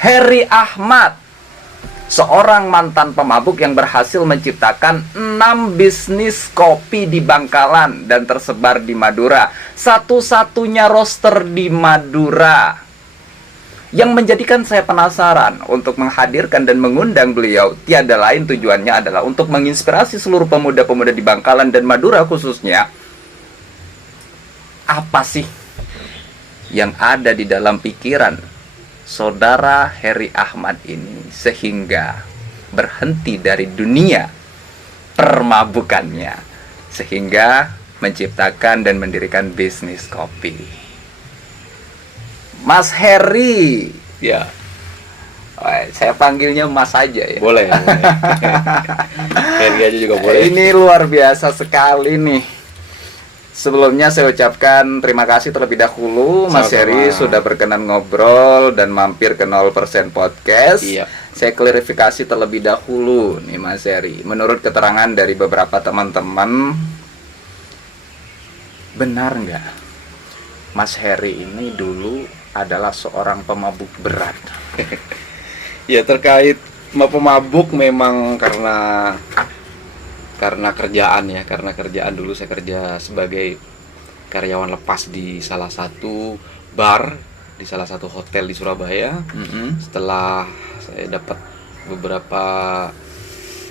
Heri Ahmad, seorang mantan pemabuk yang berhasil menciptakan 6 bisnis kopi di Bangkalan dan tersebar di Madura. Satu-satunya roaster di Madura. Yang menjadikan saya penasaran untuk menghadirkan dan mengundang beliau tiada lain tujuannya adalah untuk menginspirasi seluruh pemuda-pemuda di Bangkalan dan Madura khususnya. Apa sih yang ada di dalam pikiran saudara Heri Ahmad ini sehingga berhenti dari dunia permabukannya sehingga menciptakan dan mendirikan bisnis kopi? Mas Heri, Ya, saya panggilnya Mas aja ya. boleh. Heri aja juga boleh. Ini luar biasa sekali nih. Sebelumnya saya ucapkan terima kasih terlebih dahulu Mas Sama-sama. Heri sudah berkenan ngobrol dan mampir ke 0% Podcast. Iya. Saya klarifikasi terlebih dahulu nih Mas Heri. Menurut keterangan dari beberapa teman-teman, benar nggak Mas Heri ini dulu adalah seorang pemabuk berat? Ya, terkait pemabuk memang karena kerjaan ya, karena kerjaan dulu saya kerja sebagai karyawan lepas di salah satu bar di salah satu hotel di Surabaya. Setelah saya dapat beberapa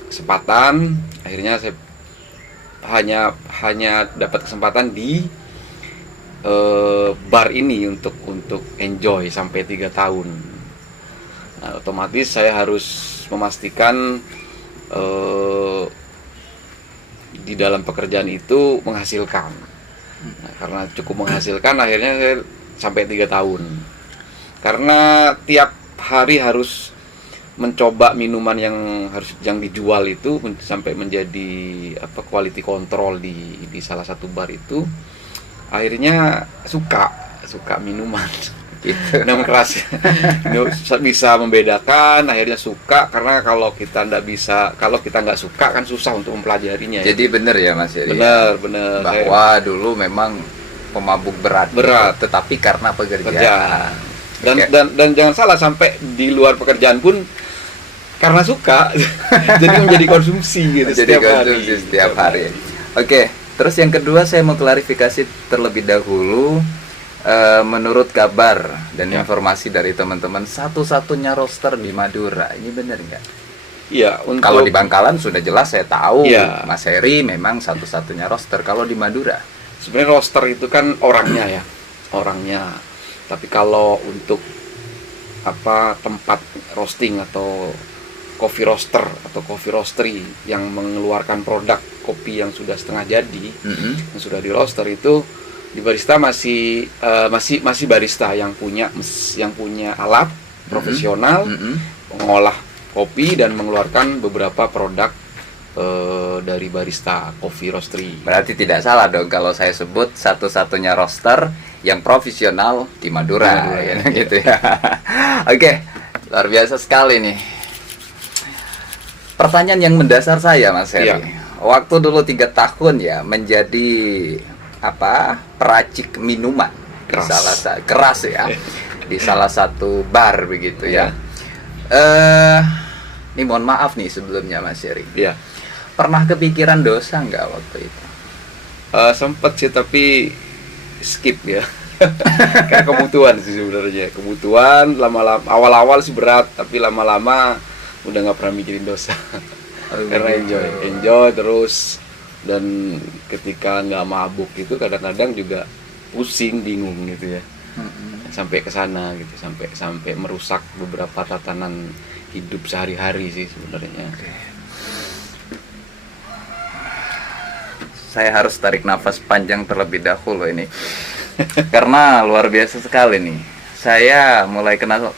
kesempatan, akhirnya saya hanya dapat kesempatan di bar ini untuk enjoy sampai 3 tahun. Nah, otomatis saya harus memastikan di dalam pekerjaan itu menghasilkan. Nah, karena cukup menghasilkan, akhirnya saya sampai 3 tahun. Karena tiap hari harus mencoba minuman yang dijual itu sampai menjadi quality control di salah satu bar itu. Akhirnya suka minuman Gitu. minum keras. Bisa membedakan, akhirnya suka. Karena kalau kita nggak suka kan susah untuk mempelajarinya. Jadi benar ya Mas Heri? bener Bahwa dulu memang pemabuk berat, tetapi karena pekerjaan. dan jangan salah, sampai di luar pekerjaan pun karena suka jadi menjadi konsumsi gitu. Setiap hari. Oke, terus yang kedua saya mau klarifikasi terlebih dahulu. Menurut kabar dan informasi dari teman-teman, satu-satunya roaster di Madura, ini benar nggak? Iya. Kalau di Bangkalan sudah jelas saya tahu, Iya. Mas Heri memang satu-satunya roaster. Kalau di Madura, sebenarnya roaster itu kan orangnya. Tapi kalau untuk tempat roasting atau coffee roaster atau coffee roastery yang mengeluarkan produk kopi yang sudah setengah jadi, yang sudah di roaster, itu di barista masih barista yang punya alat profesional mengolah kopi dan mengeluarkan beberapa produk dari barista coffee roastery. berarti tidak salah dong kalau saya sebut satu-satunya roaster yang profesional di Madura, ya, gitu ya. Oke, luar biasa sekali nih. Pertanyaan yang mendasar saya Mas Heri, waktu dulu 3 tahun ya menjadi peracik minuman keras ya di salah satu bar begitu ya. Ini mohon maaf nih sebelumnya Mas Heri. Iya. Pernah kepikiran dosa nggak waktu itu? Sempet sih, tapi skip ya. Kayak kebutuhan sih sebenarnya. Kebutuhan, lama-lama awal-awal sih berat, tapi lama-lama udah nggak pernah mikirin dosa. Karena enjoy terus. Dan ketika nggak mabuk itu kadang-kadang juga pusing, bingung gitu ya. Sampai ke sana gitu, sampai merusak beberapa tatanan hidup sehari-hari sih sebenarnya. Saya harus tarik nafas panjang terlebih dahulu ini. Karena luar biasa sekali nih. Saya mulai kenal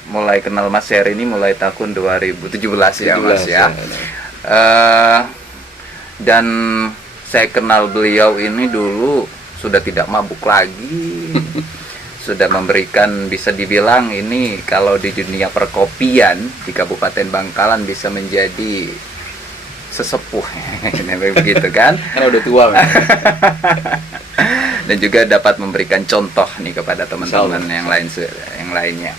Mas Heri ini mulai tahun 2017 ya Mas ya. Dan saya kenal beliau ini dulu sudah tidak mabuk lagi. Sudah memberikan, bisa dibilang ini kalau di dunia perkopian di Kabupaten Bangkalan bisa menjadi sesepuh. Begitu kan? Karena udah tua kan? Dan juga dapat memberikan contoh nih kepada teman-teman yang lainnya.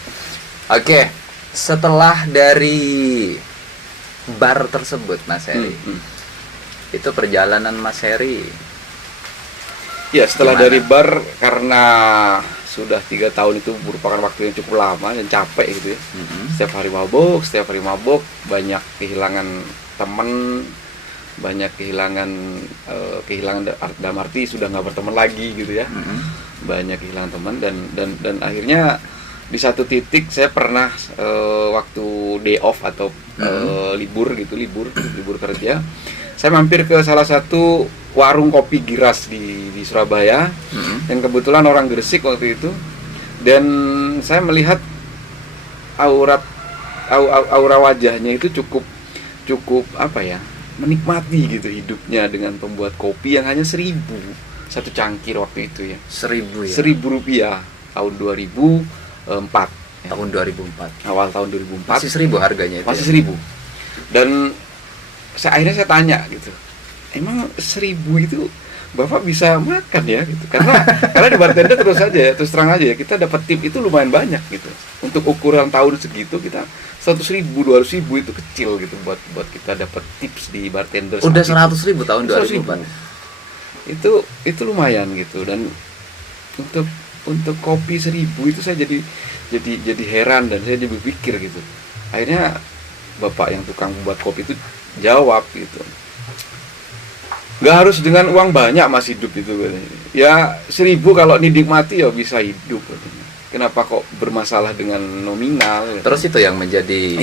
Oke, Setelah dari bar tersebut, Mas Heri, itu perjalanan Mas Heri Ya, setelah gimana? dari bar, karena sudah 3 tahun itu merupakan waktu yang cukup lama dan capek gitu ya. Mm-mm. Setiap hari mabuk, banyak kehilangan teman, banyak kehilangan dalam arti sudah nggak berteman lagi gitu ya. Mm-mm. Banyak kehilangan teman dan akhirnya di satu titik saya pernah waktu day off atau libur kerja, saya mampir ke salah satu warung kopi Giras di Surabaya. Mm-mm. Dan kebetulan orang Gresik waktu itu, dan saya melihat aura aura wajahnya itu cukup apa ya, menikmati gitu hidupnya dengan pembuat kopi yang hanya 1.000 satu cangkir waktu itu ya. 1.000 ya. 1.000 rupiah tahun 2004 ya. Tahun 2004. Awal tahun 2004 Masih 1.000 harganya itu. masih Ya? 1.000. Dan akhirnya saya tanya gitu, emang 1.000 itu Bapak bisa makan ya gitu, karena di bartender terus terang aja ya, kita dapat tip itu lumayan banyak gitu untuk ukuran tahun segitu. Kita 100.000 200.000 itu kecil gitu buat kita dapat tips di bartender. Udah saat 100.000 itu. tahun 100.000. 2004. Itu lumayan gitu. Dan untuk kopi 1.000 itu saya jadi heran, dan saya jadi berpikir gitu. Akhirnya bapak yang tukang buat kopi itu jawab gitu, nggak harus dengan uang banyak Mas hidup itu katanya. Ya 1.000 kalau dinikmati ya bisa hidup katanya. Kenapa kok bermasalah dengan nominal katanya. Terus itu yang menjadi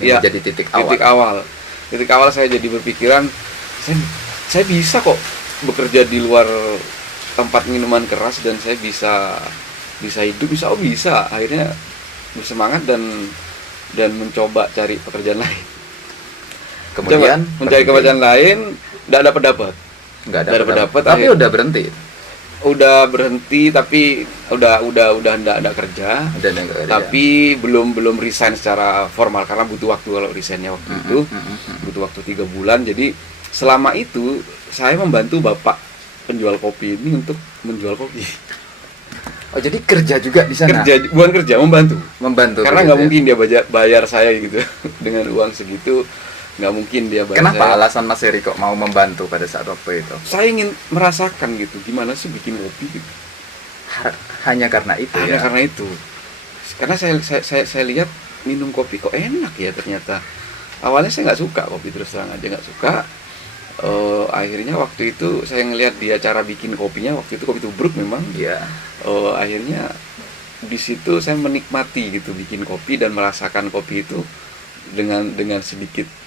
menjadi titik awal. Titik awal saya jadi berpikiran, saya bisa kok bekerja di luar tempat minuman keras, dan saya bisa hidup, bisa. Akhirnya bersemangat dan mencoba cari pekerjaan lain. Kemudian mencari pekerjaan lain, nggak dapat. Tapi udah berhenti. Udah berhenti, tapi udah nggak kerja. Tapi belum resign secara formal, karena butuh waktu kalau resignnya waktu itu. Butuh waktu 3 bulan. Jadi selama itu saya membantu bapak penjual kopi ini untuk menjual kopi. Oh, jadi kerja juga di sana. Bukan kerja, membantu. Karena nggak mungkin dia bayar saya gitu dengan uang segitu. Nggak mungkin dia bayar. Kenapa saya. alasan Mas Heri kok mau membantu pada saat waktu itu? Saya ingin merasakan gitu, gimana sih bikin kopi gitu. Hanya karena itu ya. Karena itu. Karena saya lihat minum kopi kok enak ya ternyata. Awalnya saya nggak suka kopi, terus terang aja nggak suka. Akhirnya waktu itu saya ngelihat dia cara bikin kopinya, waktu itu kopi tubruk memang. Iya. Akhirnya di situ saya menikmati gitu bikin kopi dan merasakan kopi itu dengan sedikit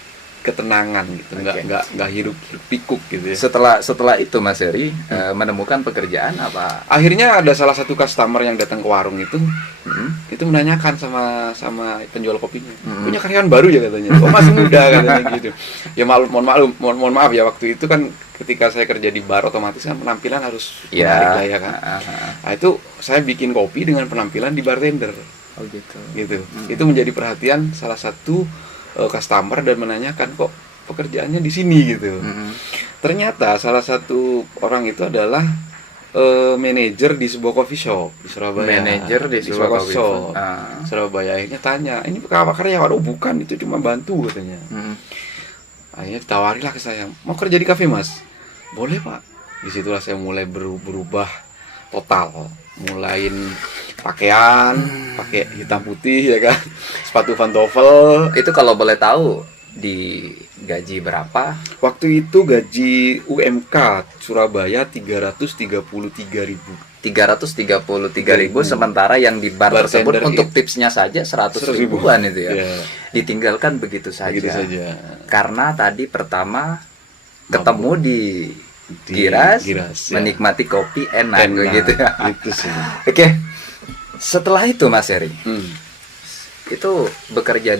ketenangan gitu. Oke. Nggak hiruk pikuk gitu ya. Setelah itu Mas Heri menemukan pekerjaan apa? Akhirnya ada salah satu customer yang datang ke warung itu, itu menanyakan sama penjual kopinya, punya karyawan baru ya katanya, oh masih muda katanya gitu. Ya mohon maaf ya, waktu itu kan ketika saya kerja di bar, otomatis kan penampilan harus menarik lah ya kan. Nah itu saya bikin kopi dengan penampilan di bartender. Oh gitu. Itu menjadi perhatian salah satu customer dan menanyakan, kok pekerjaannya di sini gitu. Ternyata salah satu orang itu adalah manajer di sebuah coffee shop di Surabaya. Manajer di sebuah coffee shop. Surabaya. Akhirnya tanya, ini karyawan? Oh bukan, itu cuma bantu katanya. Akhirnya ditawarilah ke saya, mau kerja di kafe Mas? Boleh Pak. Disitulah saya mulai berubah total. Mulain pakaian, pakai hitam putih ya kan, sepatu pantofel. Itu kalau boleh tahu di gaji berapa? Waktu itu gaji UMK Surabaya 333.000. 333.000, sementara yang di bar tersebut untuk tipsnya saja 100 ribuan itu ya. Ditinggalkan begitu saja. Karena tadi pertama ketemu di Giras, menikmati kopi enak gitu ya. Itu sih. Oke. Setelah itu Mas Heri, itu bekerja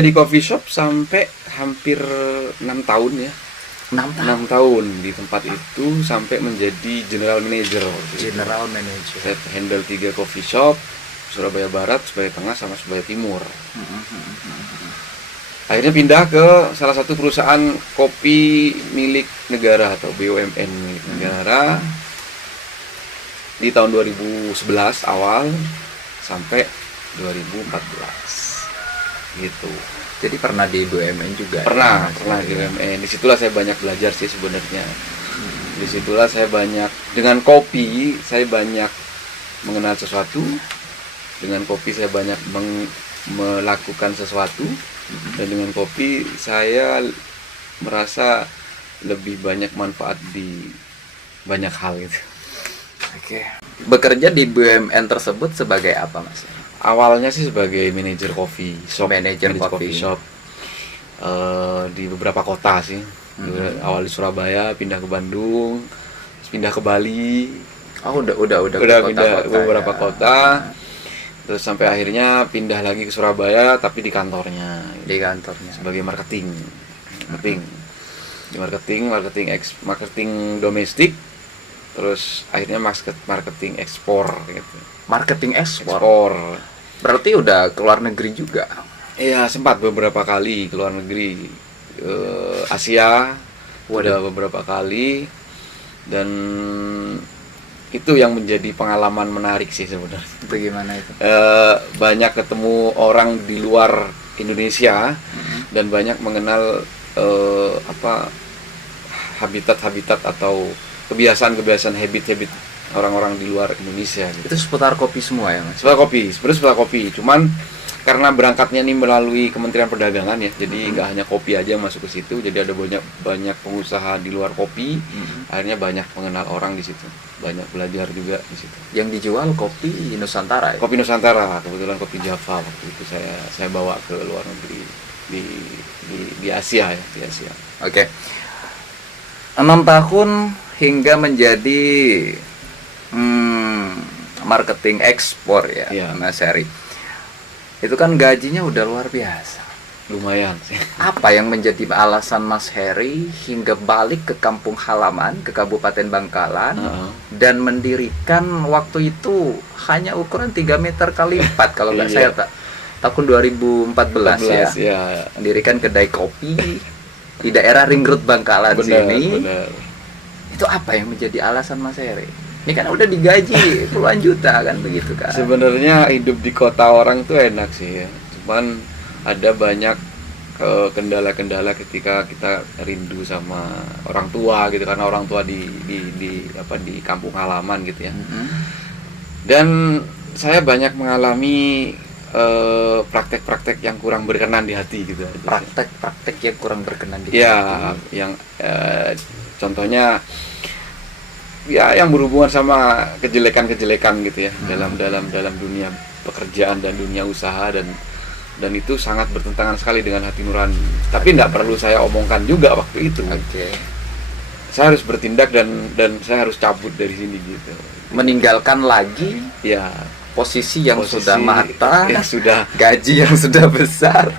di coffee shop sampai hampir 6 tahun ya. 6 tahun di tempat itu sampai menjadi general manager. Saya handle 3 coffee shop, Surabaya Barat, Surabaya Tengah, sama Surabaya Timur. Akhirnya pindah ke salah satu perusahaan kopi milik negara atau BUMN milik negara di tahun 2011 awal sampai 2014. gitu. Jadi pernah di BUMN juga? Pernah Ya? di BUMN. Disitulah saya banyak belajar sih sebenarnya. Disitulah saya banyak, dengan kopi saya banyak mengenal sesuatu, dengan kopi saya banyak melakukan sesuatu, dan dengan kopi saya merasa lebih banyak manfaat di banyak hal gitu. Oke. Bekerja di BUMN tersebut sebagai apa, Mas? Awalnya sih sebagai manajer coffee shop, Manajer coffee shop di beberapa kota sih. Awal di Surabaya, pindah ke Bandung, terus pindah ke Bali. Oh, udah ke Udah pindah kota-kota ke beberapa ya. kota. Terus sampai akhirnya pindah lagi ke Surabaya, tapi di kantornya, Di kantornya. sebagai marketing di marketing domestik. Terus akhirnya marketing ekspor gitu. Marketing ekspor. Ekspor. Berarti udah ke luar negeri juga. Iya, sempat beberapa kali ke luar negeri, Asia udah beberapa kali, dan itu yang menjadi pengalaman menarik sih sebenarnya. Bagaimana itu? Banyak ketemu orang di luar Indonesia dan banyak mengenal habitat atau kebiasaan habit orang-orang di luar Indonesia gitu. Itu seputar kopi semua ya, Mas? Seputar kopi. Cuman karena berangkatnya nih melalui Kementerian Perdagangan ya, jadi nggak hanya kopi aja yang masuk ke situ, jadi ada banyak pengusaha di luar kopi. Akhirnya banyak mengenal orang di situ, banyak belajar juga di situ. Yang dijual kopi Nusantara ya? Kopi Nusantara, kebetulan kopi Java waktu itu saya bawa ke luar negeri di Asia ya, di Asia. Oke. 6 tahun hingga menjadi marketing ekspor ya, Iya. Mas Heri. Itu kan gajinya udah luar biasa. Lumayan sih. Apa yang menjadi alasan Mas Heri hingga balik ke kampung halaman, ke Kabupaten Bangkalan, dan mendirikan waktu itu hanya ukuran 3 meter kali 4 kalau nggak Iya. saya tahun 2014 ya. Mendirikan kedai kopi di daerah Ring Road Bangkalan sini. Benar. Itu apa yang menjadi alasan Mas Heri? Ini kan udah digaji puluhan juta kan, begitu kan? Sebenarnya hidup di kota orang tuh enak sih ya. Cuman ada banyak kendala-kendala ketika kita rindu sama orang tua gitu, karena orang tua di kampung halaman gitu ya. Dan saya banyak mengalami praktek-praktek yang kurang berkenan di hati gitu. Praktek-praktek yang kurang berkenan di ya, yang contohnya ya yang berhubungan sama kejelekan-kejelekan gitu ya, dalam dunia pekerjaan dan dunia usaha, dan itu sangat bertentangan sekali dengan hati nurani. Tapi tidak perlu saya omongkan juga waktu itu. Saya harus bertindak dan saya harus cabut dari sini gitu. Meninggalkan lagi Ya, posisi yang sudah matang, ya sudah. gaji yang sudah besar.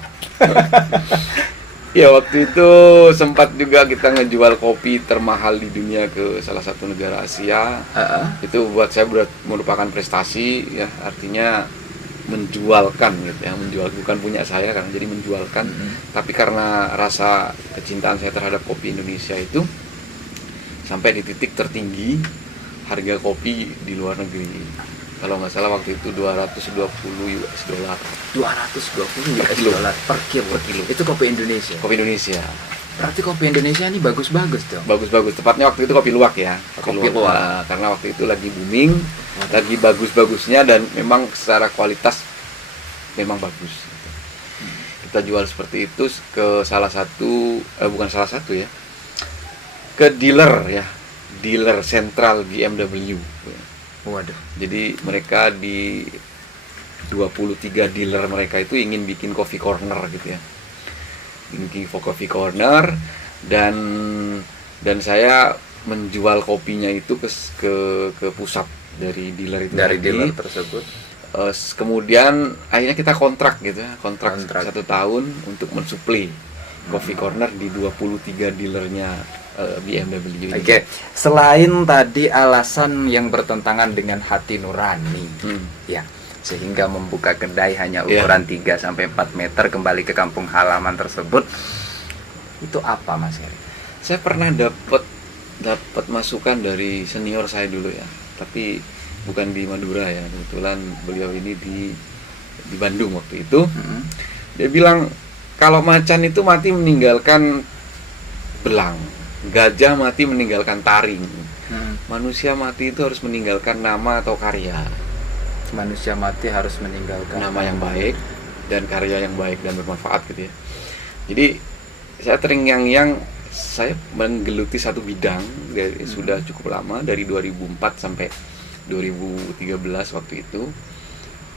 Ya, waktu itu sempat juga kita ngejual kopi termahal di dunia ke salah satu negara Asia. Itu buat saya merupakan prestasi ya, artinya menjualkan gitu ya, menjual bukan punya saya kan, jadi menjualkan. Tapi karena rasa kecintaan saya terhadap kopi Indonesia itu sampai di titik tertinggi harga kopi di luar negeri. Kalau nggak salah waktu itu 220 US dollar. 220 US dollar per kilo. Itu kopi Indonesia. Kopi Indonesia. Berarti kopi Indonesia ini bagus-bagus dong. Bagus-bagus. Tepatnya waktu itu kopi luwak ya. Kopi luwak. Nah, karena waktu itu lagi booming, lagi bagus-bagusnya, dan memang secara kualitas memang bagus. Kita jual seperti itu ke salah satu, bukan salah satu ya, ke dealer sentral BMW. Waduh. Jadi mereka di 23 dealer mereka itu ingin bikin coffee corner gitu ya. Bikin coffee corner, dan saya menjual kopinya itu ke pusat dari dealer itu. Dari dealer tersebut. Kemudian akhirnya kita kontrak gitu ya, kontrak 1 tahun untuk mensuplai coffee corner di 23 dealernya BMW. Oke. Selain tadi alasan yang bertentangan dengan hati nurani, ya, sehingga membuka kedai hanya ukuran 3 sampai 4 meter kembali ke kampung halaman tersebut, itu apa, Mas Heri? Saya pernah dapat masukan dari senior saya dulu ya, tapi bukan di Madura ya, kebetulan beliau ini di Bandung waktu itu. Dia bilang kalau macan itu mati meninggalkan belang, gajah mati meninggalkan taring, manusia mati itu harus meninggalkan nama atau karya. Manusia mati harus meninggalkan Nama yang baik dan karya yang baik dan bermanfaat gitu ya. Jadi saya terngiang-ngiang, saya menggeluti satu bidang sudah cukup lama, dari 2004 sampai 2013 waktu itu.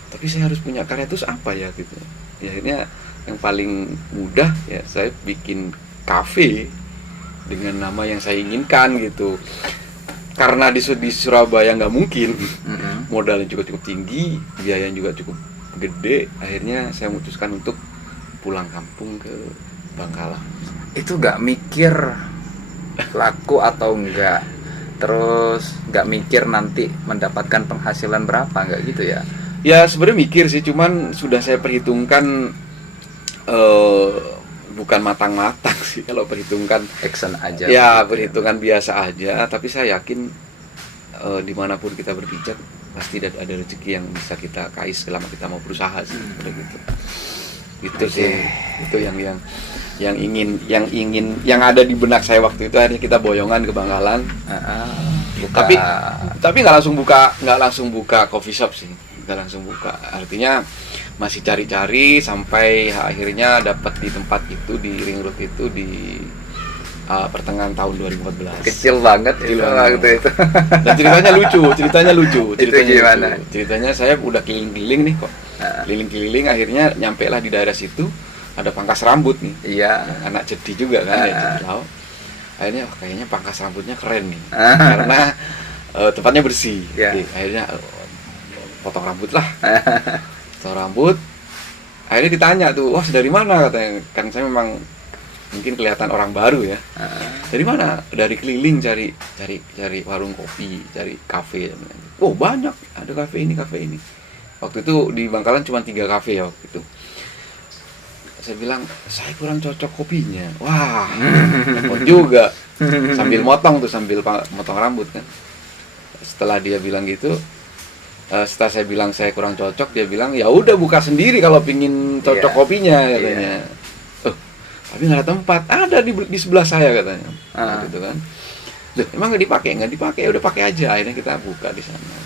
Tapi saya harus punya karya, terus apa ya gitu. Ya, akhirnya yang paling mudah ya saya bikin kafe dengan nama yang saya inginkan gitu. Karena di Surabaya nggak mungkin, modalnya juga cukup tinggi, biayanya juga cukup gede. Akhirnya saya memutuskan untuk pulang kampung ke Bangkalan. Itu nggak mikir laku atau enggak, terus nggak mikir nanti mendapatkan penghasilan berapa, nggak gitu ya? Ya sebenarnya mikir sih, cuman sudah saya perhitungkan, bukan matang-matang sih kalau perhitungkan. Action aja. Ya perhitungan biasa aja, tapi saya yakin dimanapun kita berpijak pasti ada rezeki yang bisa kita kais selama kita mau berusaha sih, gitu. Itu sih, itu yang ada di benak saya waktu itu. Akhirnya kita boyongan ke Bangkalan. Tapi nggak langsung buka coffee shop sih, nggak langsung buka. Artinya masih cari-cari sampai akhirnya dapat di tempat itu, di ring road itu, di pertengahan tahun 2014. Kecil banget itu waktu itu. Dan ceritanya lucu. Gimana? Ceritanya saya udah keliling-keliling nih kok. Keliling-keliling, akhirnya nyampe lah di daerah situ, ada pangkas rambut nih. Iya. Anak Cedi juga kan, ya Cedi Lau. Akhirnya kayaknya pangkas rambutnya keren nih. Karena tempatnya bersih. Yeah. Oke, akhirnya potong rambut lah. Potong rambut. Akhirnya ditanya tuh, wah dari mana katanya. Kan saya memang mungkin kelihatan orang baru ya. Dari mana? Dari keliling cari warung kopi, cari kafe. Oh banyak, ada kafe ini. Waktu itu di Bangkalan cuma 3 kafe ya waktu itu. Saya bilang, saya kurang cocok kopinya. Wah, repot juga. Sambil motong rambut kan. Setelah dia bilang gitu, setelah saya bilang saya kurang cocok, dia bilang ya udah buka sendiri kalau pingin cocok kopinya katanya. Tapi nggak ada tempat. Ada di sebelah saya katanya. Gitu kan. Loh, emang nggak dipakai? Udah pakai aja. Akhirnya kita buka di sana.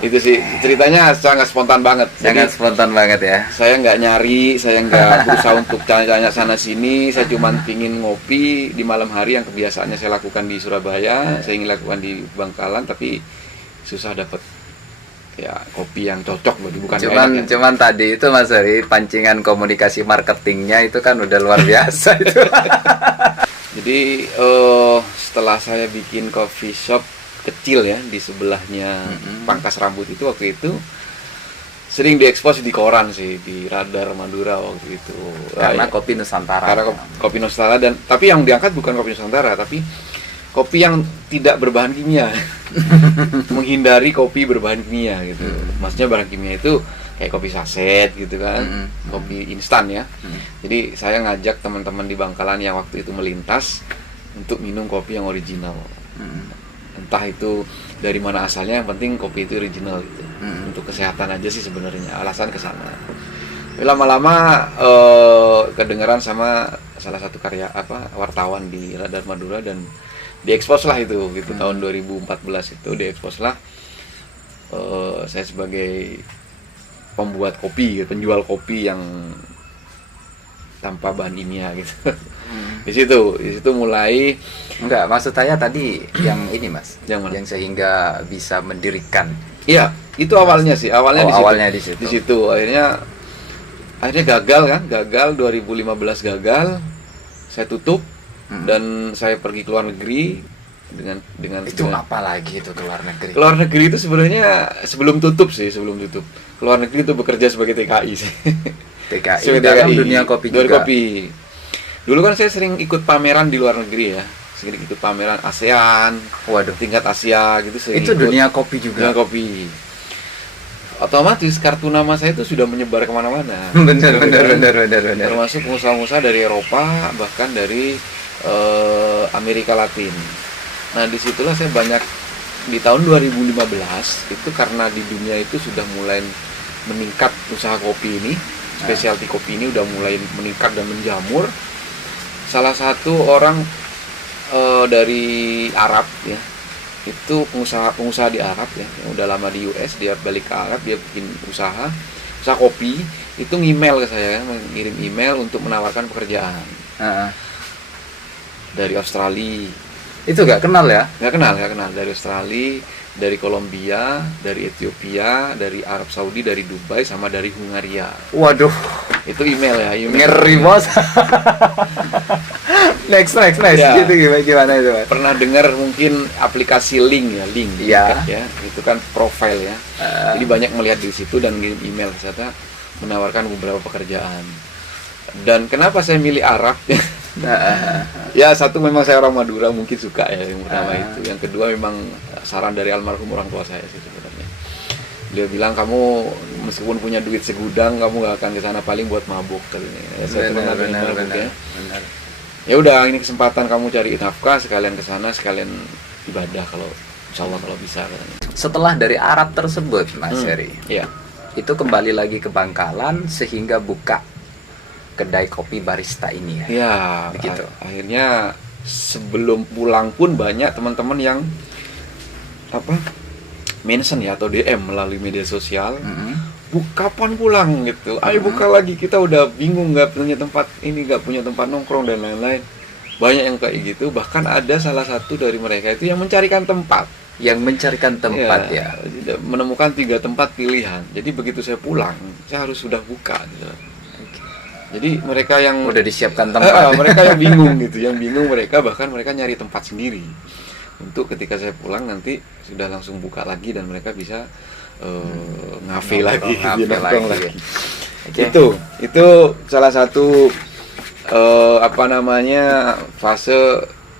Itu sih ceritanya sangat spontan banget. Sangat spontan banget ya. Saya nggak nyari, saya nggak berusaha untuk tanya sana sini. Saya cuma pingin ngopi di malam hari yang kebiasaannya saya lakukan di Surabaya. Saya ingin lakukan di Bangkalan, tapi susah dapat ya kopi yang cocok bukan cuman tadi itu Mas Heri, pancingan komunikasi marketingnya itu kan udah luar biasa itu. Jadi setelah saya bikin coffee shop kecil ya di sebelahnya pangkas rambut itu, waktu itu sering diekspos di koran sih, di Radar Madura waktu itu. Karena kopi Nusantara. Karena kopi Nusantara, dan tapi yang diangkat bukan kopi Nusantara, tapi kopi yang tidak berbahan kimia. Menghindari kopi berbahan kimia gitu. Maksudnya bahan kimia itu kayak kopi saset gitu kan, kopi instan ya. Jadi saya ngajak teman-teman di Bangkalan yang waktu itu melintas untuk minum kopi yang original. Entah itu dari mana asalnya, yang penting kopi itu original gitu. Untuk kesehatan aja sih sebenarnya, alasan ke sana. Lama-lama kedengeran sama salah satu wartawan di Radar Madura, dan diekspos lah itu gitu. Tahun 2014 itu diekspos lah saya sebagai pembuat kopi, penjual kopi yang tanpa bahan kimia gitu. Di situ mulai. Enggak, maksud saya tadi yang ini Mas, yang sehingga bisa mendirikan. Iya, itu awalnya sih, awalnya di situ. Di situ akhirnya gagal 2015 gagal. Saya tutup dan saya pergi ke luar negeri dengan itu apa lagi itu ke luar negeri? Keluar negeri itu sebenarnya sebelum tutup. Keluar negeri itu bekerja sebagai TKI sih. TKI dalam dunia kopi juga. Dulu kan saya sering ikut pameran di luar negeri ya. Sering ikut pameran ASEAN, tingkat Asia gitu. Itu dunia kopi juga. Dunia kopi. Otomatis kartu nama saya itu sudah menyebar kemana-mana. Benar. Termasuk pengusaha-pengusaha dari Eropa, bahkan dari Amerika Latin. Nah disitulah saya banyak di tahun 2015 itu, karena di dunia itu sudah mulai meningkat usaha kopi ini. specialty kopi ini udah mulai meningkat dan menjamur. Salah satu orang dari Arab ya, itu pengusaha di Arab ya, yang udah lama di US, dia balik ke Arab, dia bikin usaha kopi, itu ngemail ke saya, mengirim email untuk menawarkan pekerjaan dari Australia. Itu gak kenal ya? Nggak kenal, dari Australia, dari Kolombia, dari Ethiopia, dari Arab Saudi, dari Dubai, sama dari Hungaria. Waduh, Itu email ya, ngeri bos. next. Ya. Gitu gimana itu, Mas? Pernah dengar mungkin aplikasi link Iya. ya, itu kan profile ya. Jadi banyak melihat di situ dan ngirim email ternyata menawarkan beberapa pekerjaan. Dan kenapa saya milih Arab? Ya, satu memang saya orang Madura, mungkin suka ya yang pertama itu. Yang kedua memang saran dari almarhum orang tua saya sih sebenarnya. Dia bilang, kamu meskipun punya duit segudang, kamu gak akan ke sana, paling buat mabuk katanya. Ya, saya Benar. ya. Ya udah, ini kesempatan kamu cari nafkah, sekalian ke sana, sekalian ibadah kalau insya Allah kalau bisa katanya. Setelah dari Arab tersebut, Mas Heri, Iya. itu kembali lagi ke Bangkalan sehingga buka kedai kopi barista ini ya. Ya, Begitu. akhirnya sebelum pulang pun banyak teman-teman yang mention ya atau DM melalui media sosial. Kapan pulang gitu? Ayo buka lagi, kita udah bingung nggak punya tempat ini, nggak punya tempat nongkrong dan lain-lain. Banyak yang kayak gitu. Bahkan ada salah satu dari mereka itu yang mencarikan tempat. Yang mencarikan tempat ya. Menemukan 3 tempat pilihan. Jadi begitu saya pulang, saya harus sudah buka gitu. Jadi mereka yang Udah disiapkan tempat. mereka yang bingung gitu, bahkan mereka nyari tempat sendiri untuk ketika saya pulang nanti sudah langsung buka lagi dan mereka bisa ngafe lagi, nongkrong lagi. Okay. Itu salah satu fase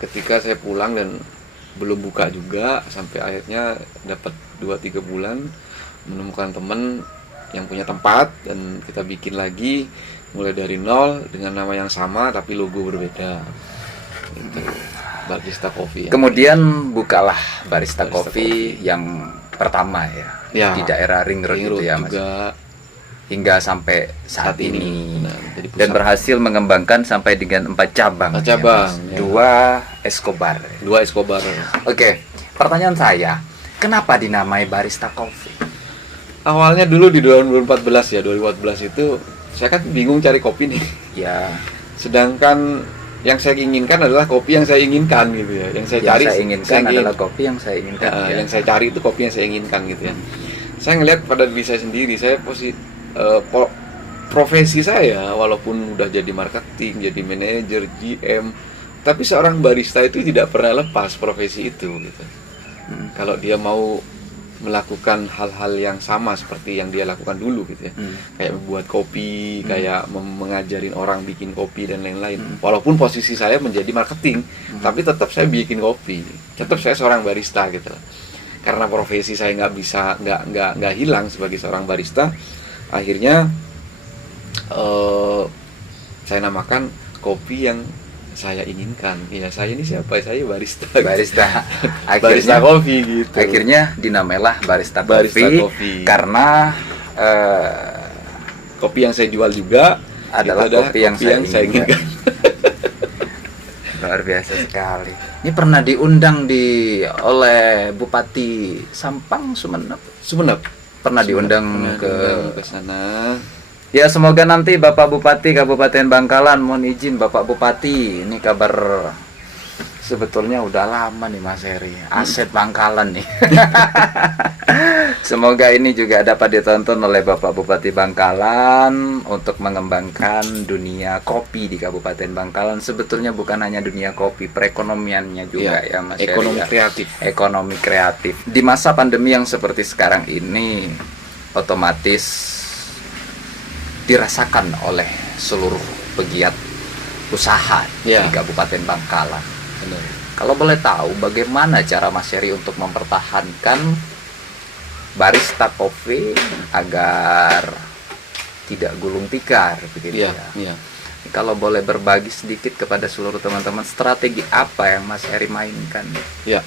ketika saya pulang dan belum buka juga sampai akhirnya dapat 2-3 bulan menemukan teman yang punya tempat dan kita bikin lagi mulai dari nol dengan nama yang sama tapi logo berbeda. Itu Barista Coffee. Kemudian bukalah Barista Coffee yang pertama Ya, di daerah Ring Road itu ya, Mas. juga Hingga sampai saat ini. Benar, jadi Dan berhasil mengembangkan sampai dengan 4 cabang. 4 cabang, Mas. ya. 2 Escobar. 2 Escobar. Oke, pertanyaan saya, kenapa dinamai Barista Coffee? Awalnya dulu di 2014 itu saya kan bingung cari kopi nih. Ya, Sedangkan yang saya inginkan adalah kopi yang saya inginkan gitu ya. Yang saya cari adalah kopi yang saya inginkan. Yang saya cari itu kopi yang saya inginkan gitu ya. Saya ngelihat pada diri saya sendiri, saya profesi saya walaupun udah jadi marketing, jadi manajer, GM, tapi seorang barista itu tidak pernah lepas profesi itu gitu. Kalau dia mau melakukan hal-hal yang sama seperti yang dia lakukan dulu gitu ya, kayak membuat kopi, kayak mengajarin orang bikin kopi dan lain-lain. Walaupun posisi saya menjadi marketing, tapi tetap saya bikin kopi, tetap saya seorang barista gitu. Karena profesi saya nggak hilang sebagai seorang barista, akhirnya saya namakan kopi yang saya inginkan. Ya, saya ini siapa? Saya barista. Barista kopi gitu. Akhirnya dinamailah Barista Coffee. Karena kopi yang saya jual juga adalah kopi yang saya inginkan. Luar biasa sekali. Ini pernah diundang oleh Bupati Sampang Sumeneb. Pernah diundang ke sana. Ya, semoga nanti Bapak Bupati Kabupaten Bangkalan, mohon izin Bapak Bupati, ini kabar sebetulnya udah lama nih Mas Heri, aset Bangkalan nih. Semoga ini juga dapat ditonton oleh Bapak Bupati Bangkalan untuk mengembangkan dunia kopi di Kabupaten Bangkalan. Sebetulnya bukan hanya dunia kopi, perekonomiannya juga ya Mas Heri. Ekonomi kreatif. Di masa pandemi yang seperti sekarang ini, otomatis dirasakan oleh seluruh pegiat usaha di Kabupaten Bangkalan. Benar. Kalau boleh tahu, bagaimana cara Mas Heri untuk mempertahankan Barista Coffee agar tidak gulung tikar, begitu ya? Kalau boleh berbagi sedikit kepada seluruh teman-teman, strategi apa yang Mas Heri mainkan? Ya,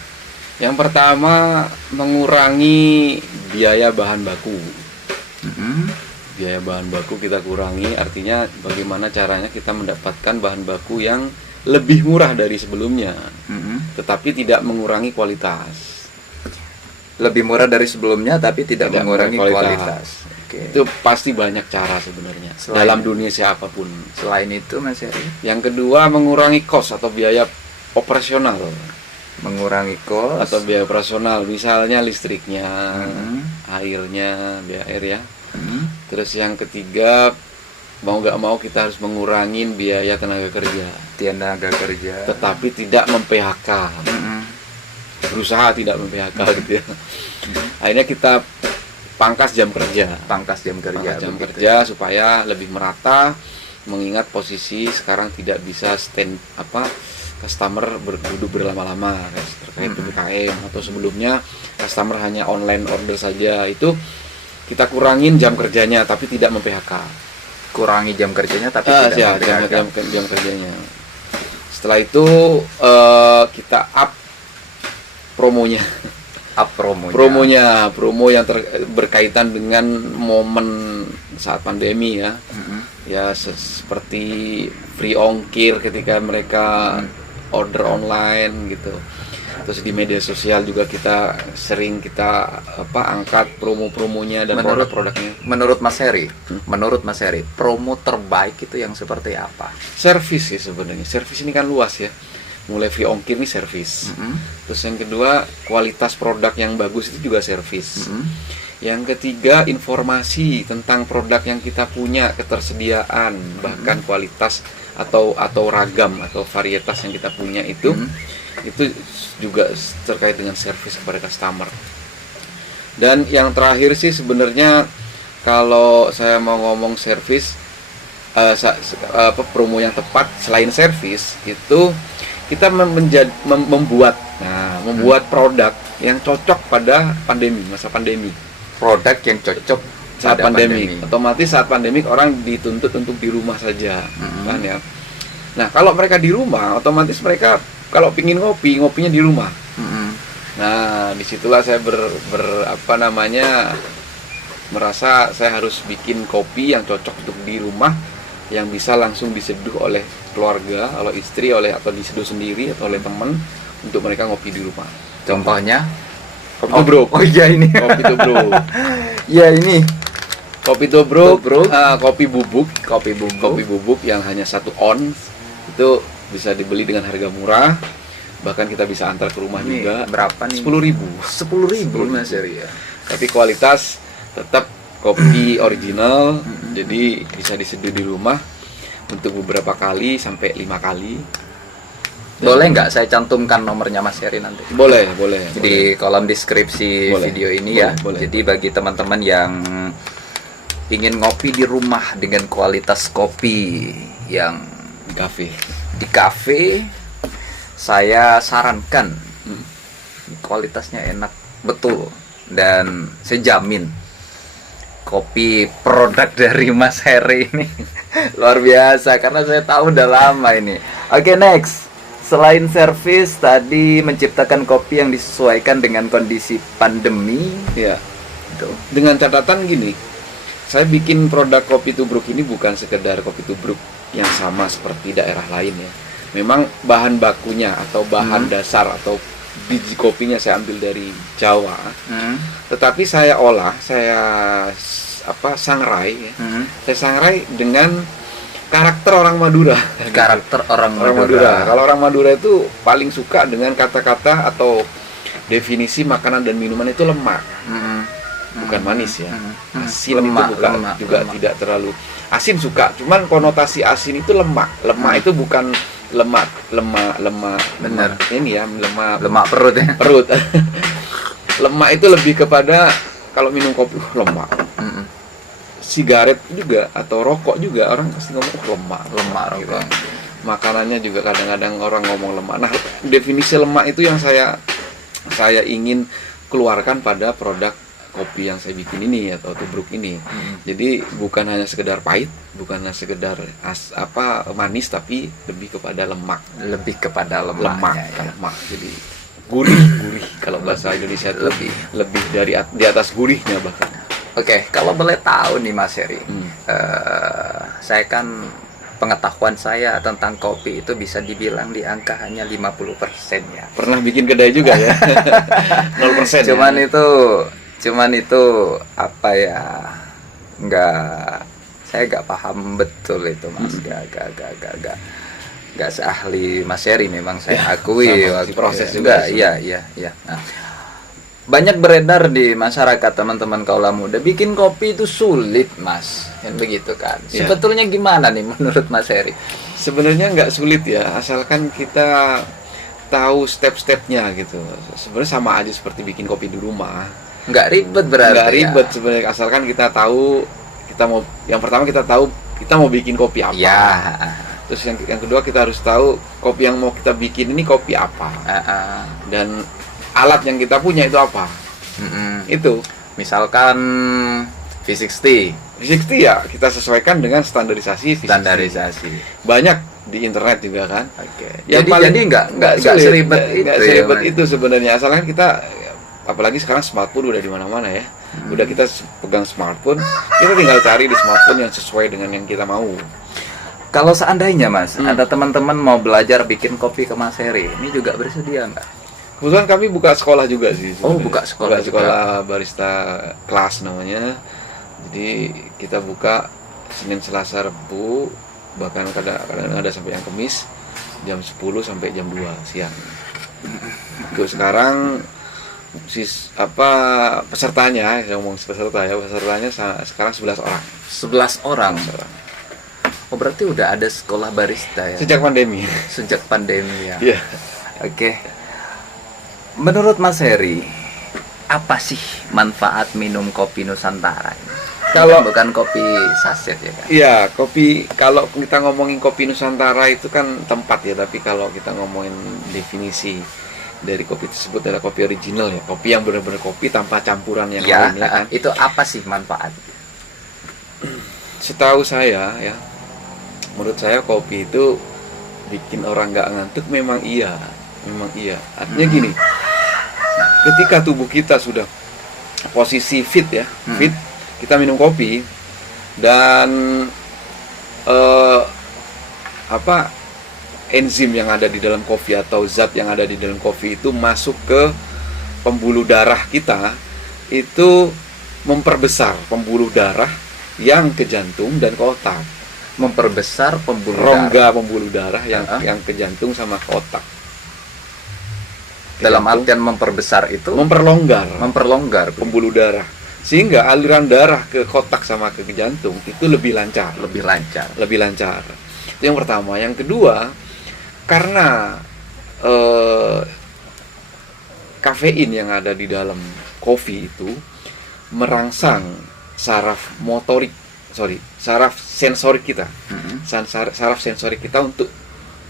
yang pertama mengurangi biaya bahan baku. biaya bahan baku kita kurangi, artinya bagaimana caranya kita mendapatkan bahan baku yang lebih murah dari sebelumnya, tetapi tidak mengurangi kualitas. Lebih murah dari sebelumnya tapi tidak mengurangi kualitas. Oke. Itu pasti banyak cara sebenarnya dalam dunia siapapun. Selain itu Mas Heri, Yang kedua, mengurangi cost atau biaya operasional. mengurangi kos Atau biaya operasional, misalnya listriknya, airnya, biaya air ya. Terus yang ketiga, mau nggak mau kita harus mengurangi biaya tenaga kerja, tenaga kerja. tetapi tidak mem-PHK. Berusaha tidak mem-PHK gitu ya. Akhirnya kita pangkas jam kerja. Pangkas jam kerja. Pangkas jam begitu. kerja supaya lebih merata, mengingat posisi sekarang tidak bisa customer duduk berlama-lama terkait PPKM, atau sebelumnya customer hanya online order saja. Itu kita kurangin jam kerjanya tapi tidak mem-PHK. Kurangi jam kerjanya tapi tidak Ya, mem-PHK. jam kerjanya. Setelah itu kita up promonya. Up promonya. Promo yang berkaitan dengan momen saat pandemi ya. Ya seperti free ongkir ketika mereka order online gitu. Terus di media sosial juga kita sering angkat promo-promonya dan produk-produknya. Menurut Mas Heri, promo terbaik itu yang seperti apa? Servis sih sebenarnya. Servis ini kan luas ya. Mulai free ongkir ini servis. Terus yang kedua, kualitas produk yang bagus itu juga servis. Yang ketiga, informasi tentang produk yang kita punya, ketersediaan, bahkan kualitas atau ragam atau varietas yang kita punya itu juga terkait dengan servis kepada customer. Dan yang terakhir sih sebenarnya kalau saya mau ngomong servis, promo yang tepat selain servis itu kita membuat produk yang cocok pada masa pandemi. Produk yang cocok Saat pada pandemi. Otomatis saat pandemi orang dituntut untuk di rumah saja, kan ya. Nah, kalau mereka di rumah, otomatis mereka kalau pingin ngopinya di rumah. Nah, disitulah saya merasa saya harus bikin kopi yang cocok untuk di rumah, yang bisa langsung diseduh oleh keluarga, oleh istri, atau diseduh sendiri atau oleh teman untuk mereka ngopi di rumah. Contohnya Kopi Tubruk. Oh iya ini. Kopi Tubruk. Ya ini. Kopi Tubruk, Tubruk. kopi bubuk Kopi yang hanya 1 ons itu bisa dibeli dengan harga murah, bahkan kita bisa antar ke rumah Ini juga. berapa nih? 10.000. 10.000 Mas Heri ya. Tapi kualitas tetap kopi original, jadi bisa diseduh di rumah untuk beberapa kali sampai 5 kali. Boleh nggak saya cantumkan nomornya Mas Heri nanti? Boleh. Di kolom deskripsi Boleh. video ini ya. Boleh. Jadi bagi teman-teman yang ingin ngopi di rumah dengan kualitas kopi yang di kafe, saya sarankan kualitasnya enak betul, dan saya jamin kopi produk dari Mas Heri ini luar biasa karena saya tahu udah lama ini. Oke, next. Selain servis tadi, menciptakan kopi yang disesuaikan dengan kondisi pandemi Ya. itu. Dengan catatan gini, saya bikin produk kopi tubruk ini bukan sekedar kopi tubruk yang sama seperti daerah lain ya. Memang bahan bakunya atau bahan dasar atau biji kopinya saya ambil dari Jawa. Tetapi saya olah, sangrai ya. Saya sangrai dengan karakter orang Madura. Karakter orang Orang Madura. Kalau orang Madura itu paling suka dengan kata-kata atau definisi makanan dan minuman itu lemak. Bukan manis ya. Asin Lemak, itu bukan, lemak, juga lemak. tidak terlalu. Asin suka, cuman konotasi asin itu lemak. Lemak itu bukan lemak. Benar. Ini ya, Lemak perut ya. perut. Lemak itu lebih kepada kalau minum kopi lemak. Sigaret juga atau rokok juga orang pasti ngomong lemak. Rokok. Gitu. Makanannya juga kadang-kadang orang ngomong lemak. Nah, definisi lemak itu yang saya ingin keluarkan pada produk kopi yang saya bikin ini atau tubruk ini. Jadi bukan hanya sekedar pahit, bukan hanya sekedar manis, tapi lebih kepada lemak. Lebih kepada lemaknya ya. Lemak. Jadi gurih kalau bahasa Indonesia itu lebih dari di atas gurihnya bahkan. Oke, kalau boleh tahu nih Mas Heri, saya kan pengetahuan saya tentang kopi itu bisa dibilang di angka hanya 50% ya. Pernah bikin kedai juga ya? 0% Cuman ya? itu apa ya? Saya nggak paham betul itu Mas. Nggak seahli Mas Heri memang saya Ya, akui. sama, masih proses juga sih. Iya. Nah, banyak beredar di masyarakat teman-teman kaula muda, bikin kopi itu sulit Mas, kan begitu kan? Ya. Sebetulnya gimana nih menurut Mas Heri? Sebenarnya nggak sulit ya, asalkan kita tahu step-stepnya gitu. Sebenarnya sama aja seperti bikin kopi di rumah. Nggak ribet berarti Nggak ribet ya? sebenarnya, asalkan kita tahu yang pertama kita tahu kita mau bikin kopi apa. Ya. Terus yang kedua kita harus tahu kopi yang mau kita bikin ini kopi apa. Dan alat yang kita punya itu apa. Itu Misalkan V60, V60 ya kita sesuaikan dengan standarisasi V60. standarisasi. Banyak di internet juga kan. Oke. Yang Jadi nggak sulit, seribet nggak itu seribet ya, itu sebenarnya, asalkan kita, apalagi sekarang smartphone udah di mana-mana ya. Udah kita pegang smartphone, kita tinggal cari di smartphone yang sesuai dengan yang kita mau. Kalau seandainya Mas, ada teman-teman mau belajar bikin kopi ke Mas Heri, ini juga bersedia nggak? Kebetulan kami buka sekolah juga sih. Oh, sebenarnya. buka sekolah juga. Sekolah barista kelas namanya. Jadi kita buka Senin, Selasa, Rabu, bahkan kadang-kadang ada sampai yang Kamis jam 10 sampai jam 2 siang. Untuk sekarang pesertanya, saya ngomong pesertanya sekarang 11 orang. 11 orang. 11 orang. Oh, berarti udah ada sekolah barista ya? Sejak pandemi. Sejak pandemi ya? Iya. Oke. Menurut Mas Heri, apa sih manfaat minum kopi Nusantara ini? Kalau- bukan kopi saset ya kan? Iya, kopi, kalau kita ngomongin kopi Nusantara itu kan tempat ya, tapi kalau kita ngomongin definisi dari kopi tersebut adalah kopi original ya, kopi yang benar-benar kopi tanpa campuran yang Ya, lain ya kan. itu apa sih manfaat? Setahu saya ya, menurut saya kopi itu bikin orang nggak ngantuk, memang iya. Artinya gini, ketika tubuh kita sudah posisi fit ya, fit, kita minum kopi dan enzim yang ada di dalam kopi atau zat yang ada di dalam kopi itu masuk ke pembuluh darah kita, itu memperbesar pembuluh darah yang ke jantung dan ke otak. Memperbesar pembuluh darah. Rongga pembuluh darah yang Uh-huh. yang ke jantung sama ke otak. Ke Dalam jantung, artian memperbesar itu memperlonggar pembuluh darah, sehingga aliran darah ke otak sama ke jantung itu lebih lancar. lebih lancar. Itu yang pertama. Yang kedua, karena kafein yang ada di dalam kopi itu merangsang saraf sensorik kita. Saraf sensorik kita untuk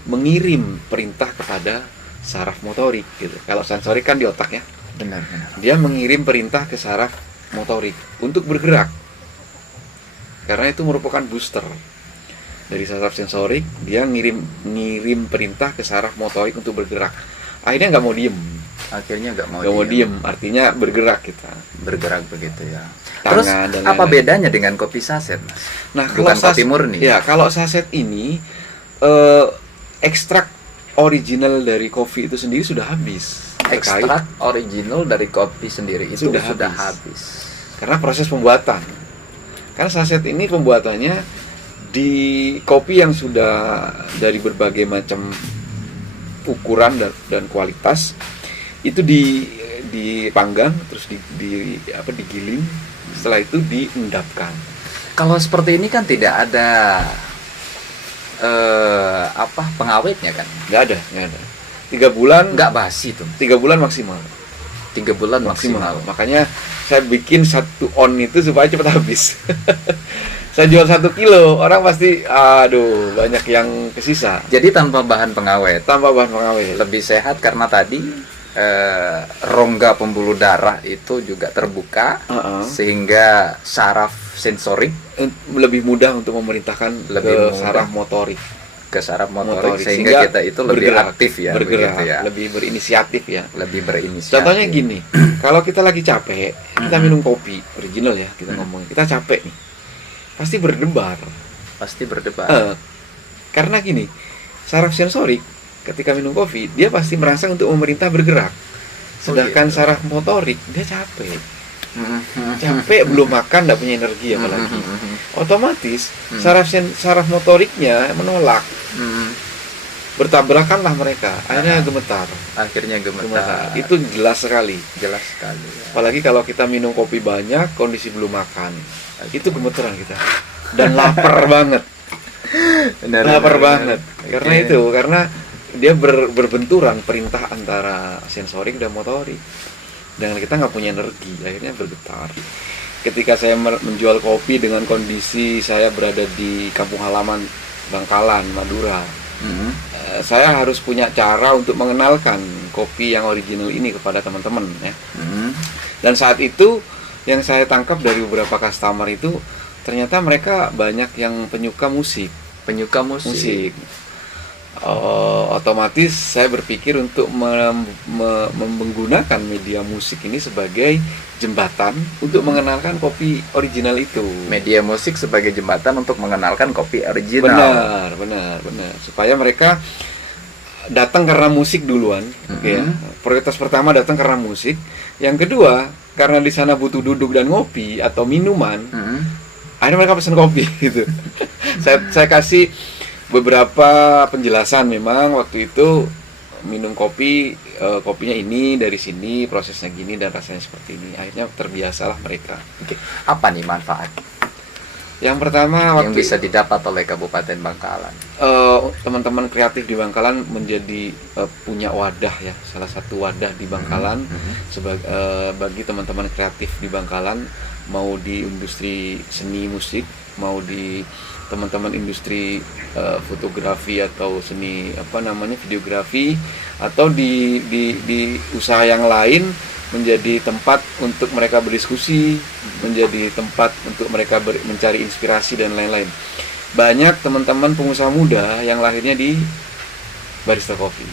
mengirim perintah kepada saraf motorik gitu. Kalau sensorik kan di otak ya. Benar. Dia mengirim perintah ke saraf motorik untuk bergerak. Karena itu merupakan booster. Dari saraf sensorik, dia ngirim perintah ke saraf motorik untuk bergerak. Akhirnya nggak mau diem. Akhirnya nggak Mau diem, artinya bergerak kita. bergerak begitu ya. Tangan Terus dan apa lain-lain. bedanya dengan kopi saset, Mas? Nah, Bukan kopi murni. Ya, kalau saset ini ekstrak original dari kopi itu sendiri sudah habis. Terkait- Ekstrak original dari kopi sendiri itu Sudah sudah habis. habis. Karena proses pembuatan. Karena saset ini pembuatannya di kopi yang sudah dari berbagai macam ukuran dan kualitas itu dipanggang, terus digiling, setelah itu diendapkan. Kalau seperti ini kan tidak ada pengawetnya kan? Nggak ada. 3 bulan, Nggak basi tuh. 3 bulan maksimal. 3 bulan maksimal. Makanya saya bikin 1 on itu supaya cepat habis. Saya jual 1 kilo, orang pasti aduh banyak yang kesisa Jadi tanpa bahan pengawet. tanpa bahan pengawet. Lebih sehat karena tadi rongga pembuluh darah itu juga terbuka sehingga saraf sensorik Lebih mudah untuk memerintahkan Lebih ke mudah. saraf motorik. ke saraf motorik, sehingga kita itu lebih bergerak, aktif ya, bergerak, begitu ya. lebih berinisiatif ya. Lebih berinisiatif. Contohnya gini, kalau kita lagi capek, kita minum kopi original ya, kita ngomongin, kita capek nih, pasti berdebar. Pasti berdebar. Karena gini, saraf sensorik ketika minum kopi, dia pasti merangsang untuk memerintah bergerak. Sedangkan gitu. saraf motorik, dia capek. Capek, belum makan, nggak punya energi apalagi. Otomatis saraf motoriknya menolak. Bertabrakanlah mereka, akhirnya gemetar. Akhirnya gemetar. Itu jelas sekali. Jelas sekali ya. Apalagi kalau kita minum kopi banyak, kondisi belum makan, itu gemeteran kita. Dan lapar banget. Lapar banget. Karena itu, karena dia berbenturan perintah antara sensorik dan motorik. Dan kita nggak punya energi, akhirnya bergetar. Ketika saya menjual kopi dengan kondisi saya berada di kampung halaman Bangkalan, Madura, saya harus punya cara untuk mengenalkan kopi yang original ini kepada teman-teman ya. Dan saat itu yang saya tangkap dari beberapa customer itu, ternyata mereka banyak yang penyuka musik. Otomatis saya berpikir untuk menggunakan media musik ini sebagai jembatan untuk mengenalkan kopi original itu. Media musik sebagai jembatan untuk mengenalkan kopi original. Benar. Supaya mereka datang karena musik duluan. Ya. Prioritas pertama datang karena musik. Yang kedua, karena di sana butuh duduk dan ngopi atau minuman, akhirnya mereka pesan kopi gitu. saya kasih beberapa penjelasan. Memang waktu itu minum kopi, kopinya ini dari sini, prosesnya gini dan rasanya seperti ini. Akhirnya terbiasalah mereka. Oke. Apa nih manfaat Yang pertama, yang bisa didapat oleh Kabupaten Bangkalan? Teman-teman kreatif di Bangkalan menjadi punya wadah ya, salah satu wadah di Bangkalan bagi teman-teman kreatif di Bangkalan, mau di industri seni musik, mau di teman-teman industri fotografi atau seni videografi, atau di usaha yang lain, menjadi tempat untuk mereka berdiskusi, menjadi tempat untuk mereka mencari inspirasi dan lain-lain. Banyak teman-teman pengusaha muda yang lahirnya di Barista Coffee.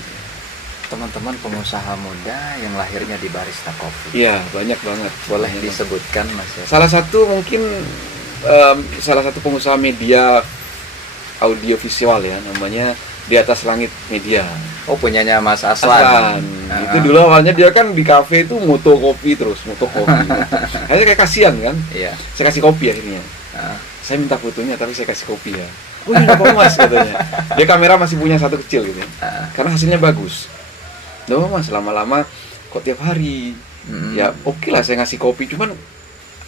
Teman-teman pengusaha muda yang lahirnya di Barista Coffee. Iya, banyak banget. Boleh disebutkan Mas ya? Salah satu pengusaha media audiovisual ya, namanya Di Atas Langit Media. Oh, punyanya Mas Aslan. Itu dulu awalnya dia kan di kafe itu moto kopi. Akhirnya kayak kasihan kan. Iya. Saya kasih kopi akhirnya. Saya minta fotonya tapi saya kasih kopi ya. Oh iya, apa Mas katanya. Dia kamera masih punya satu kecil gitu ya. Karena hasilnya bagus. Loh Mas, lama-lama kok tiap hari. Ya oke lah saya ngasih kopi, cuman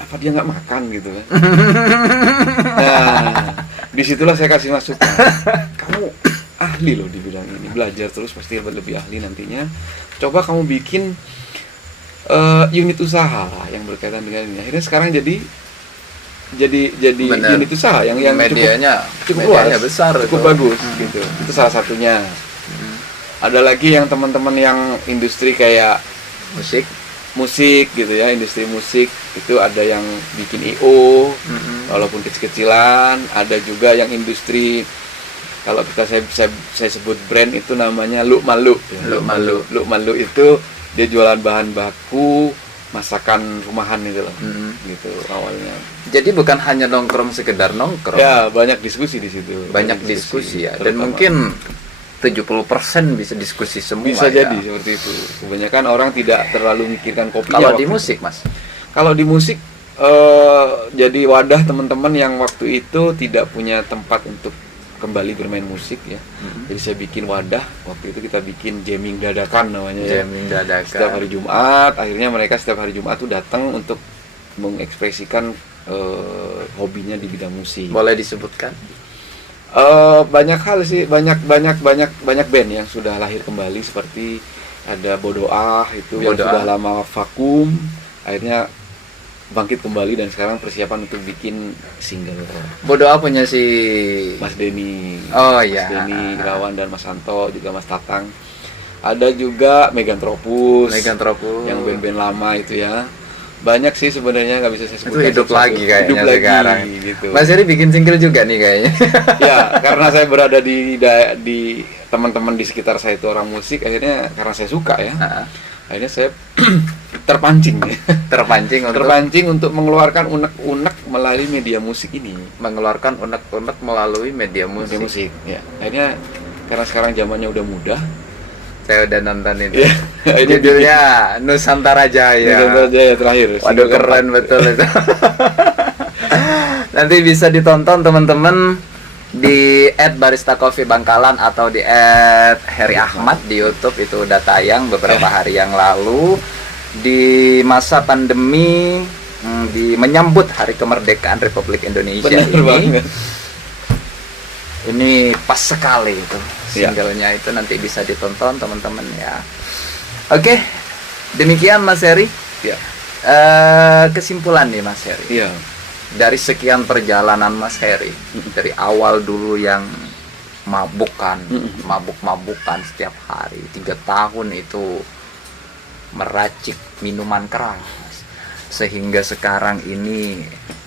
apa dia nggak makan gitu kan. Nah, disitulah saya kasih masukan. Kamu ahli loh di bidang ini, belajar terus pasti lebih ahli nantinya. Coba kamu bikin unit usaha lah yang berkaitan dengan ini. Akhirnya sekarang jadi unit usaha yang medianya cukup luas, besar, cukup bagus gitu. Itu salah satunya. Ada lagi yang teman-teman yang industri kayak musik gitu ya, industri musik itu ada yang bikin I.O. Walaupun kecil-kecilan. Ada juga yang industri, kalau saya sebut brand itu namanya Luk Malu. Luk Malu itu dia jualan bahan baku masakan rumahan itu loh. Gitu awalnya. Jadi bukan hanya nongkrong sekedar nongkrong. Ya, banyak diskusi di situ. Banyak diskusi ya. Dan mungkin 70% bisa diskusi semua. Bisa jadi seperti itu. Kebanyakan orang tidak terlalu mikirkan kopinya. Kalau di musik, Mas? Kalau di musik jadi wadah teman-teman yang waktu itu tidak punya tempat untuk kembali bermain musik ya. Jadi saya bikin wadah. Waktu itu kita bikin jamming dadakan namanya. Jamming dadakan. Setiap hari Jumat, akhirnya mereka setiap hari Jumat tuh datang untuk mengekspresikan hobinya di bidang musik. Boleh disebutkan? Banyak hal sih, banyak band yang sudah lahir kembali, seperti ada Bodoah itu yang sudah lama vakum, akhirnya bangkit kembali dan sekarang persiapan untuk bikin single. Bodoah punya si Mas Denny. Oh iya. Mas Denny Irawan dan Mas Anto, juga Mas Tatang. Ada juga Megantropus. Yang band-band lama itu ya. banyak sih sebenarnya, nggak bisa saya Itu sebutkan hidup satu-satu. lagi kayaknya Hidup lagi, sekarang. gitu. Mas Heri bikin single juga nih kayaknya. Ya, karena saya berada di teman-teman di sekitar saya itu orang musik, akhirnya karena saya suka ya, akhirnya saya terpancing terpancing untuk mengeluarkan unek-unek melalui media musik ini, Mengeluarkan unek-unek melalui media media musik. musik ya. Akhirnya karena sekarang zamannya udah mudah, Saya udah nonton itu. ya, akhirnya Judulnya Nusantara Jaya. Nusantara Jaya terakhir. Waduh, single keren keempat. betul itu. Nanti bisa ditonton teman-teman di @barista_coffee_bangkalan atau di @heri_ahmad di YouTube. Itu udah tayang beberapa hari yang lalu di masa pandemi, di menyambut Hari Kemerdekaan Republik Indonesia. Bener banget. Ini pas sekali itu Ya. singlenya, itu nanti bisa ditonton teman-teman ya. Oke, demikian Mas Heri. Ya. Kesimpulan nih Mas Heri, Iya. dari sekian perjalanan Mas Heri, dari awal dulu yang mabuk-mabukan setiap hari, 3 tahun itu meracik minuman keras, sehingga sekarang ini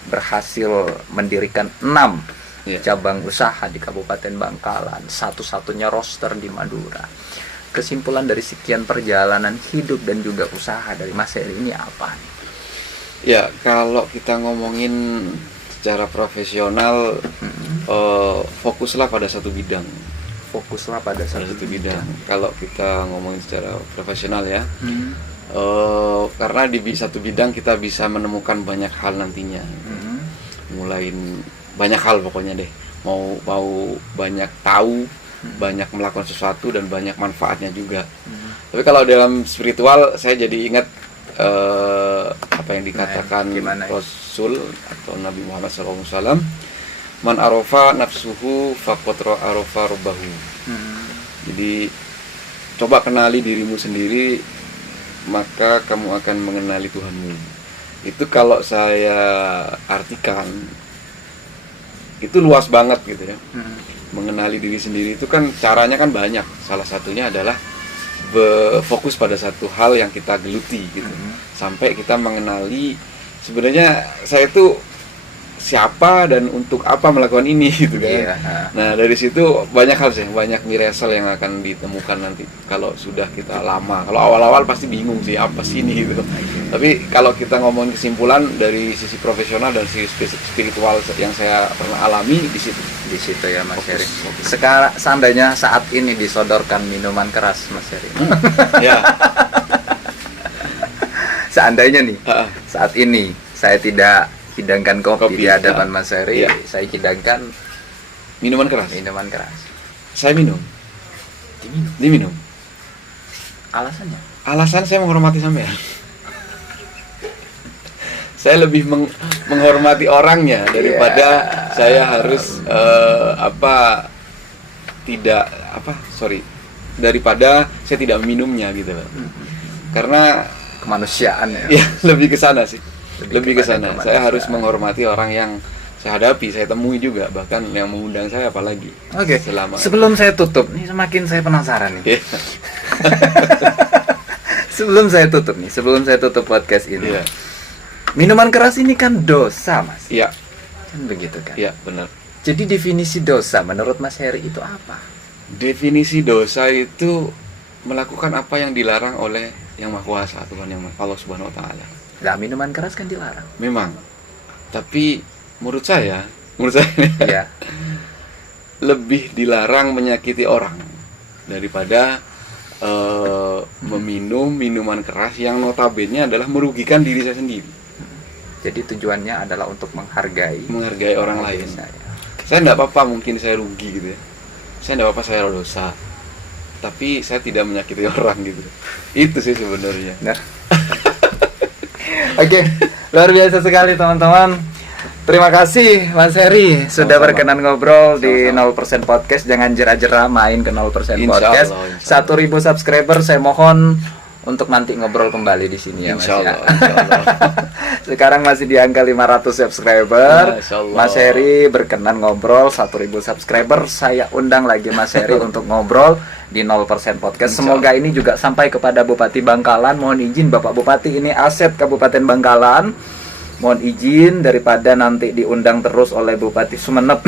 berhasil mendirikan 6 Iya. cabang usaha di Kabupaten Bangkalan, satu-satunya roster di Madura. Kesimpulan dari sekian perjalanan hidup dan juga usaha dari Mas Heri ini apa? Ya, kalau kita ngomongin secara profesional, fokuslah pada satu bidang. Fokuslah pada Pada satu satu bidang. Kalau kita ngomongin secara profesional ya, karena di satu bidang kita bisa menemukan banyak hal nantinya. Mulai banyak hal pokoknya deh. Mau banyak tahu, banyak melakukan sesuatu dan banyak manfaatnya juga. Tapi kalau dalam spiritual saya jadi ingat apa yang dikatakan gimana ya? Rasul atau Nabi Muhammad SAW, man arofa nafsuhu faqad arofa rabbahu. Jadi coba kenali dirimu sendiri, maka kamu akan mengenali Tuhanmu. Itu kalau saya artikan itu luas banget gitu ya. Mengenali diri sendiri itu kan caranya kan banyak. Salah satunya adalah fokus pada satu hal yang kita geluti gitu. Sampai kita mengenali sebenarnya saya itu siapa dan untuk apa melakukan ini gitu kan. Iya. Nah, dari situ banyak hal sih, banyak miracle yang akan ditemukan nanti kalau sudah kita lama. Kalau awal-awal pasti bingung sih apa sih ini gitu. Tapi kalau kita ngomongin kesimpulan dari sisi profesional dan sisi spiritual yang saya pernah alami di situ. Di situ ya Mas Heri. Fokus. Sekarang seandainya saat ini disodorkan minuman keras Mas Heri. Ya. Seandainya nih, Ah, saat ini saya tidak hidangkan kopi Kopi, di hadapan ya. Mas Heri, Ya. saya hidangkan minuman keras. minuman keras. Saya minum. Diminum. Alasannya? Alasan saya menghormati sampean. Saya lebih menghormati orangnya daripada saya harus daripada saya tidak meminumnya gitu loh. Karena Kemanusiaan ya. ya lebih ke sana sih. Lebih ke kepada sana. kemanusiaan. Saya harus menghormati orang yang saya hadapi, saya temui juga, bahkan yang mengundang saya apalagi. Oke. Selama Sebelum saya tutup, nih semakin saya penasaran nih. Iya. Sebelum saya tutup podcast ini. Iya. Minuman keras ini kan dosa, Mas. Iya, Kan begitu kan? iya benar. Jadi definisi dosa menurut Mas Heri itu apa? Definisi dosa itu melakukan apa yang dilarang oleh Yang Maha Kuasa, Tuhan yang Allah Subhanahu wa taala. Nah, minuman keras kan dilarang. Memang. Tapi menurut saya Iya. lebih dilarang menyakiti orang daripada meminum minuman keras yang notabene adalah merugikan diri saya sendiri, Jadi tujuannya adalah untuk menghargai orang lain. saya. Saya tidak apa-apa mungkin saya rugi gitu ya, saya tidak apa-apa saya dosa, tapi saya tidak menyakiti orang gitu. Itu sih sebenarnya. Nah. Oke, luar biasa sekali teman-teman. Terima kasih Mas Heri sudah Sama-sama. berkenan ngobrol di Sama-sama. 0% Podcast. Jangan jera-jera main ke 0% Insya Podcast. Allah, insya Allah. 1.000 subscriber saya mohon untuk nanti ngobrol kembali di sini ya Mas Insya ya. Allah, insya Allah. Sekarang masih di angka 500 subscriber. Masya Allah. Mas Heri berkenan ngobrol 1000 subscriber. Saya undang lagi Mas Heri untuk ngobrol di 0% podcast. Insya Semoga ini juga sampai kepada Bupati Bangkalan. Mohon izin Bapak Bupati, ini aset Kabupaten Bangkalan. Mohon izin daripada nanti diundang terus oleh Bupati Sumeneb.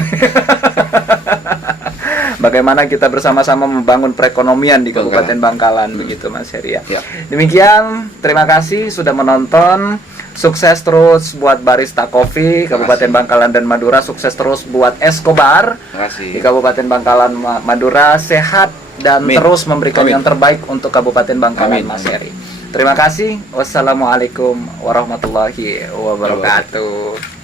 Bagaimana kita bersama-sama membangun perekonomian di Kabupaten Bangkalan, begitu Mas Heri ya. Ya. Demikian, terima kasih sudah menonton. Sukses terus buat Barista Coffee Kabupaten Bangkalan dan Madura. Sukses terus buat Escobar Terima kasih. di Kabupaten Bangkalan Madura. Sehat dan Amin. terus memberikan Amin. yang terbaik untuk Kabupaten Bangkalan, Amin. Mas Heri. Terima kasih. Wassalamualaikum warahmatullahi wabarakatuh.